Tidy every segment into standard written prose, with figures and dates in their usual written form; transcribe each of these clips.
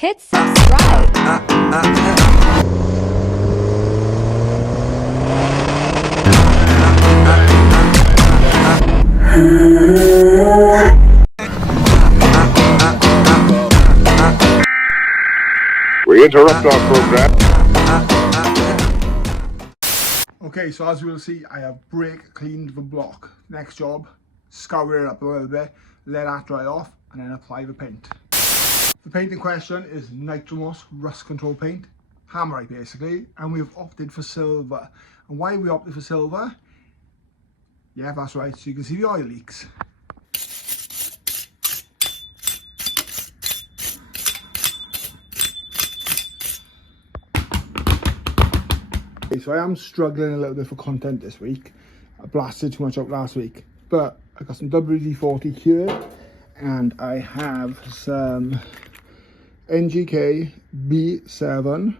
hit subscribe. We interrupt our program. Okay, so as you will see, I have brake cleaned the block. Next job, scour it up a little bit, let that dry off, and then apply the paint. The paint in question is Nitromos rust control paint, hammerite basically, and we've opted for silver. And why we opted for silver? Yeah, that's right, so you can see the oil leaks. Okay, so I am struggling a little bit for content this week. I blasted too much out last week, but I got some WD-40 here, and I have some NGK B7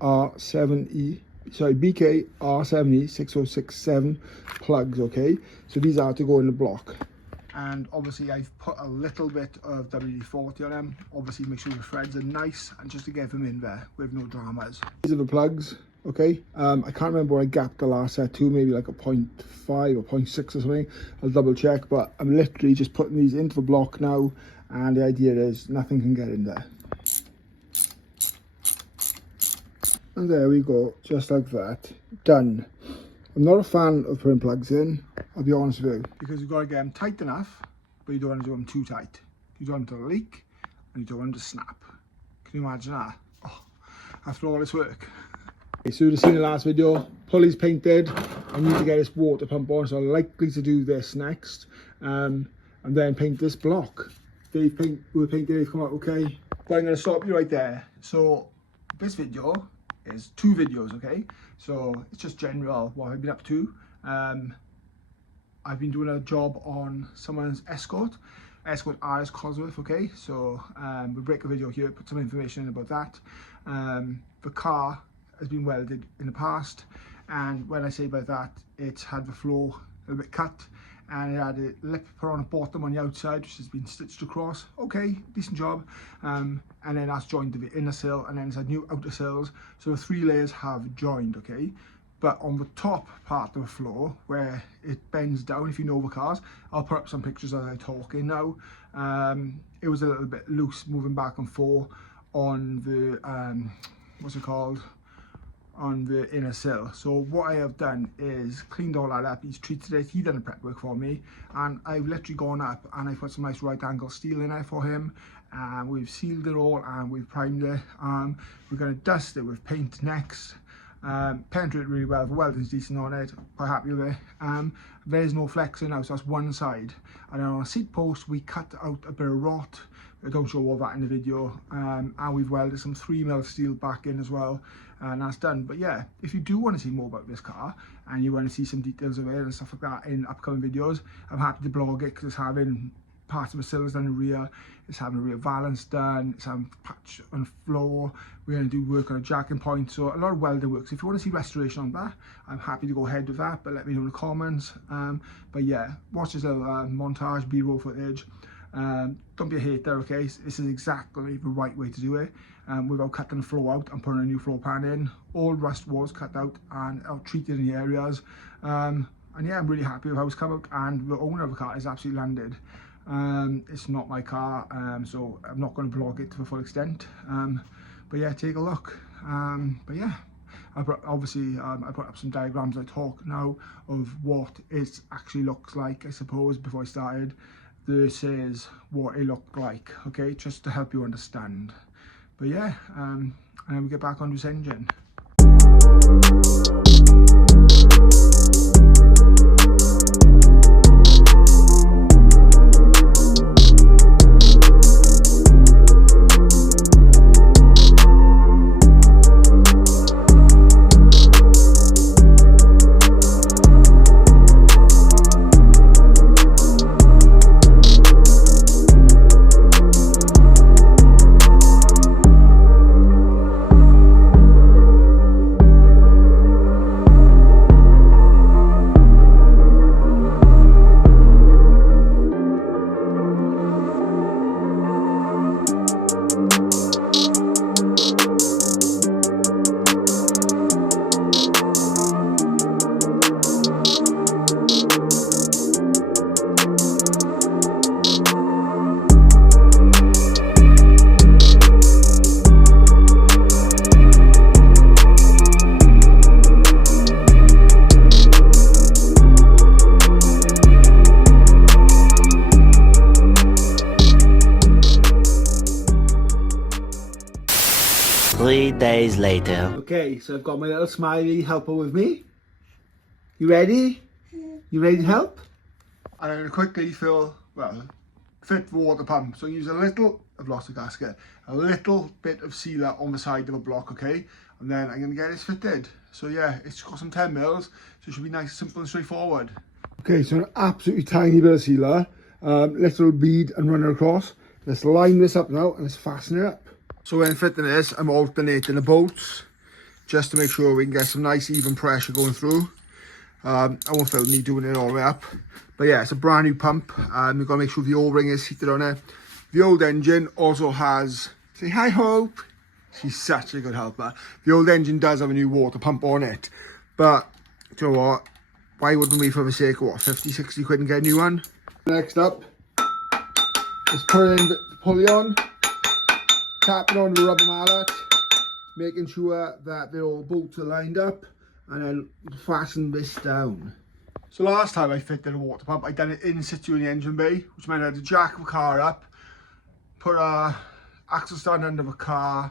R7E, sorry, BK R7E 6067 plugs. Okay, so these are to go in the block, and obviously I've put a little bit of WD-40 on them. Obviously make sure the threads are nice, and just to get them in there with no dramas. These are the plugs. Okay, I can't remember where I gapped the last set to, maybe like a 0.5 or 0.6 or something. I'll double check, but I'm literally just putting these into the block now, and the idea is nothing can get in there. And there we go, just like that, done. I'm not a fan of putting plugs in, I'll be honest with you, because you've got to get them tight enough, but you don't want to do them too tight. You don't want them to leak, and you don't want them to snap. Can you imagine that? Oh, after all this work. Okay, so you've seen the last video, pulley's painted. I need to get this water pump on, so I'm likely to do this next, and then paint this block. Dave come out okay. But I'm going to stop you right there. So this video is 2 videos, okay? So it's just general what I've been up to. I've been doing a job on someone's Escort RS Cosworth, okay? So we'll break a video here, put some information in about that. The car has been welded in the past, and when I say about that, it's had the floor a little bit cut, and it had a lip put on the bottom on the outside, which has been stitched across. Okay, decent job. And then that's joined to the inner sill, and then it's had new outer sills, so the 3 layers have joined, okay? But on the top part of the floor, where it bends down, if you know the cars, I'll put up some pictures as I'm talking now, it was a little bit loose, moving back and forth on the what's it called, on the inner sill. So what I have done is cleaned all that up. He's treated it, he done the prep work for me, and I've literally gone up and I put some nice right angle steel in there for him, and we've sealed it all and we've primed it. We're going to dust it with paint next. Penetrated really well, the welding's decent on it, quite happy with it. There's no flexing now, so that's one side, and then on a seat post we cut out a bit of rot. I don't show all that in the video, and we've welded some 3mm steel back in as well, and that's done. But yeah, if you do want to see more about this car and you want to see some details of it and stuff like that in upcoming videos, I'm happy to blog it, because it's having parts of the sills done in the rear, it's having a rear valance done, it's having patch on the floor, we're going to do work on a jacking point, so a lot of welding work. So if you want to see restoration on that, I'm happy to go ahead with that, but let me know in the comments. But yeah, watch this little montage, B-roll footage. Don't be a hater, okay? This is exactly the right way to do it, without cutting the floor out and putting a new floor pan in. All rust was cut out and treated in the areas, and yeah, I'm really happy with how it's come out, and the owner of the car is absolutely landed. It's not my car, so I'm not going to vlog it to the full extent, but yeah, take a look. But yeah, I put up some diagrams I talk now of what it actually looks like, I suppose, before I started. This is what it looked like, okay, just to help you understand. But yeah, and then we get back on this engine. 3 days later. Okay, so I've got my little smiley helper with me. You ready? You ready to help? And I'm going to quickly fit the water pump. So use a little, I've lost the gasket, a little bit of sealer on the side of a block, okay? And then I'm going to get this fitted. So yeah, it's got some 10 mils, so it should be nice, simple and straightforward. Okay, so an absolutely tiny bit of sealer, little bead and run it across. Let's line this up now and let's fasten it up. So when fitting this, I'm alternating the bolts just to make sure we can get some nice even pressure going through. I won't film me doing it all the way up. But yeah, it's a brand new pump. We've got to make sure the O-ring is seated on it. The old engine also has, say hi Hope. She's such a good helper. The old engine does have a new water pump on it. But, do you know what? Why wouldn't we, for the sake of what, 50, 60 quid and get a new one? Next up, let's put in the pulley on. Tap it on the rubber mallet. Making sure that the all bolts are lined up. And then fasten this down. So last time I fitted a water pump, I done it in situ in the engine bay, which meant I had to jack the car up, put a axle stand under the car,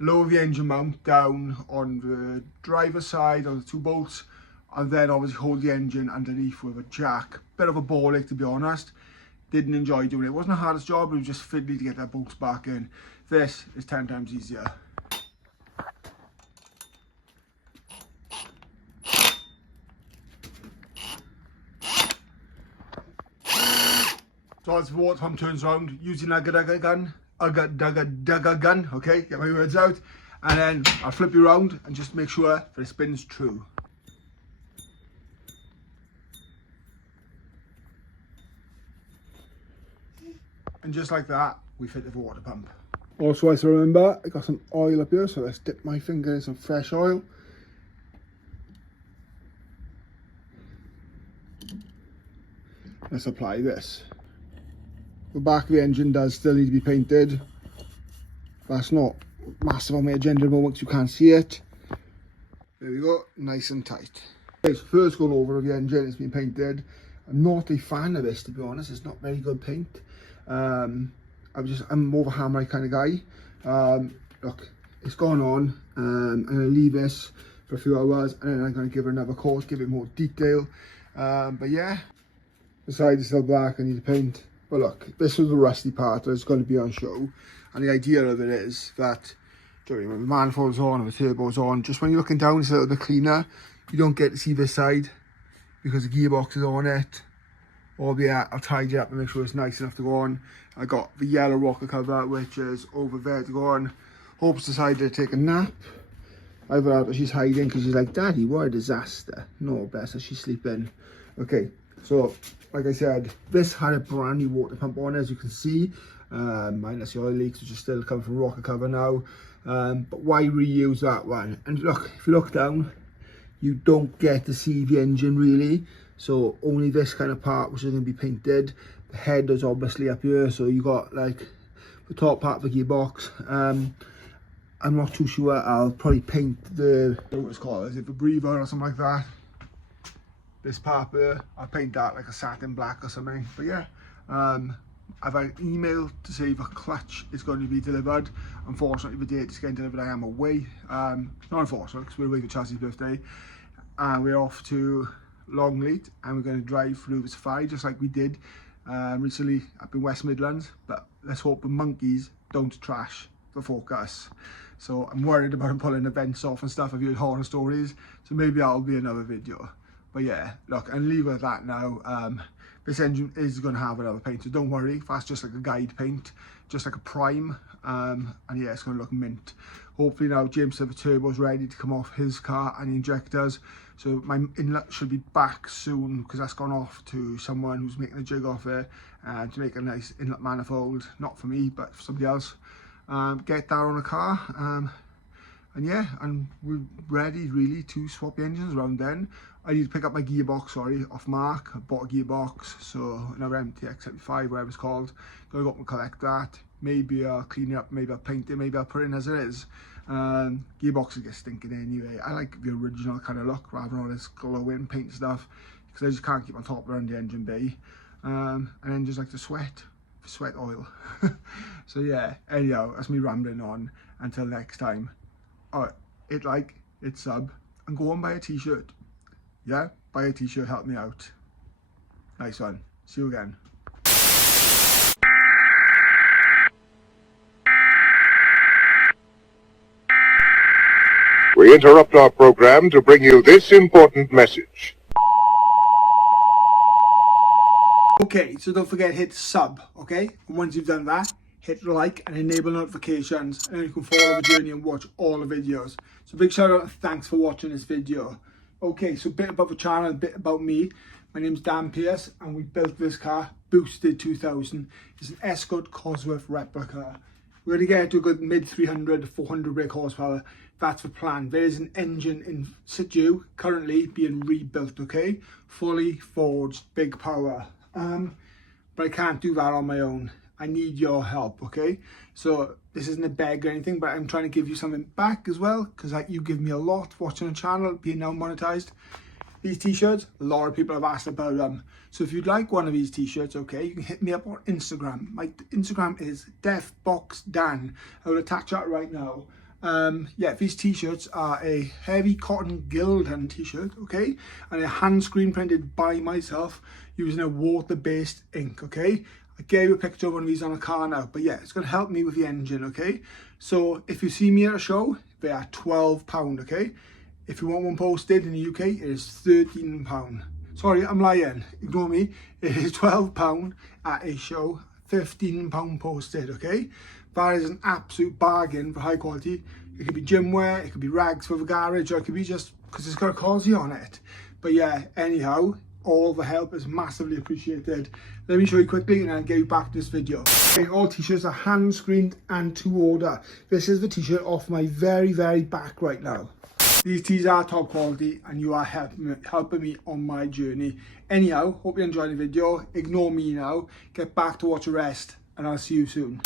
lower the engine mount down on the driver's side on the 2 bolts, and then obviously hold the engine underneath with a jack. Bit of a ball ache, to be honest. Didn't enjoy doing it. It wasn't the hardest job, it was just fiddly to get that bolts back in. This is 10 times easier. So as the water pump turns around, using a gun, okay, get my words out, and then I'll flip you around and just make sure that it spins true. And just like that, we fitted the water pump. Also, I remember, I got some oil up here, so let's dip my finger in some fresh oil. Let's apply this. The back of the engine does still need to be painted. That's not massive on my agenda at the moment, you can't see it. There we go, nice and tight. Okay, so first going over the engine, it's been painted. I'm not a fan of this, to be honest. It's not very good paint. I'm more of a hammer kind of guy. Look, it's gone on. I'm going to leave this for a few hours and then I'm going to give it another coat, give it more detail. But yeah, the side is still black, I need to paint. But look, this was the rusty part that's going to be on show. And the idea of it is that when the manifold's on and the turbo's on, just when you're looking down, it's a little bit cleaner. You don't get to see this side because the gearbox is on it. Or yeah, I'll tidy it up and make sure it's nice enough to go on. I got the yellow rocker cover, which is over there to go on. Hope's decided to take a nap. I've heard that she's hiding because she's like, Daddy, what a disaster. No, bless her, she's sleeping. Okay, so like I said, this had a brand new water pump on, as you can see, minus the oil leaks, which is still coming from rocker cover now. But why reuse that one? And look, if you look down, you don't get to see the engine really. So only this kind of part, which is going to be painted. The head is obviously up here, so you got like the top part of the gearbox. I'm not too sure. I'll probably paint the, I don't know what it's called, is it the breather or something like that? This part here, I'll paint that like a satin black or something. But yeah, I've had an email to say the clutch is going to be delivered. Unfortunately, the date is getting delivered, I am away. Not unfortunately, because we're away for Chelsea's birthday. And we're off to Longleat and we're going to drive through the safari just like we did recently up in West Midlands. But let's hope the monkeys don't trash the focus. So I'm worried about them pulling the vents off and stuff. I've heard horror stories, so maybe that'll be another video. But yeah, look, and leave it at that now. This engine is going to have another paint, so don't worry. That's just like a guide paint, just like a prime. And yeah, it's going to look mint. Hopefully now James said the turbo's ready to come off his car and the injectors. So my inlet should be back soon because that's gone off to someone who's making a jig off it to make a nice inlet manifold. Not for me, but for somebody else. Get that on a car. And yeah, and we're ready really to swap the engines around then. I need to pick up my gearbox, off Mark. I bought a gearbox, so another MTX75, whatever it's called. Gotta go up and collect that. Maybe I'll clean it up, maybe I'll paint it, maybe I'll put it in as it is. Gearboxes get stinking anyway. I like the original kind of look rather than all this glowing paint stuff because I just can't keep on top around the engine bay. And then just like to sweat oil. So yeah, anyhow, that's me rambling on. Until next time, or hit like, hit sub, and go and buy a t-shirt. Yeah, buy a t-shirt, help me out. Nice one. See you again. We interrupt our program to bring you this important message. Okay, so don't forget hit sub, okay? And once you've done that, hit like and enable notifications, and then you can follow the journey and watch all the videos. So big shout out and thanks for watching this video. Okay, so a bit about the channel, a bit about me. My name's Dan Pierce and we built this car, Boosted 2000. It's an Escort Cosworth replica. We're going to get it to a good mid 300 to 400 brake horsepower. That's the plan. There is an engine in situ currently being rebuilt, okay? Fully forged, big power. But I can't do that on my own. I need your help, okay? So this isn't a beg or anything, but I'm trying to give you something back as well, because you give me a lot watching the channel, being now monetized. These t-shirts, a lot of people have asked about them. So if you'd like one of these t-shirts, okay, you can hit me up on Instagram. My Instagram is defboxdan. I will attach that right now. Yeah, these t-shirts are a heavy cotton Gildan t-shirt, okay, and they're hand screen printed by myself using a water-based ink, okay. I gave you a picture of one of these on a car now, but yeah, it's going to help me with the engine, okay. So if you see me at a show, they are £12, okay. If you want one posted in the UK, it is £13. Sorry, I'm lying, ignore me. It is £12 at a show, £15 posted, okay. That is an absolute bargain for high quality. It could be gym wear, it could be rags for the garage, or it could be just because it's got a Cosy on it. But yeah, anyhow, all the help is massively appreciated. Let me show you quickly and I'll get you back to this video. Okay, all t-shirts are hand screened and to order. This is the t-shirt off my very back right now. These tees are top quality and you are helping me on my journey. Anyhow, hope you enjoyed the video. Ignore me now. Get back to watch the rest and I'll see you soon.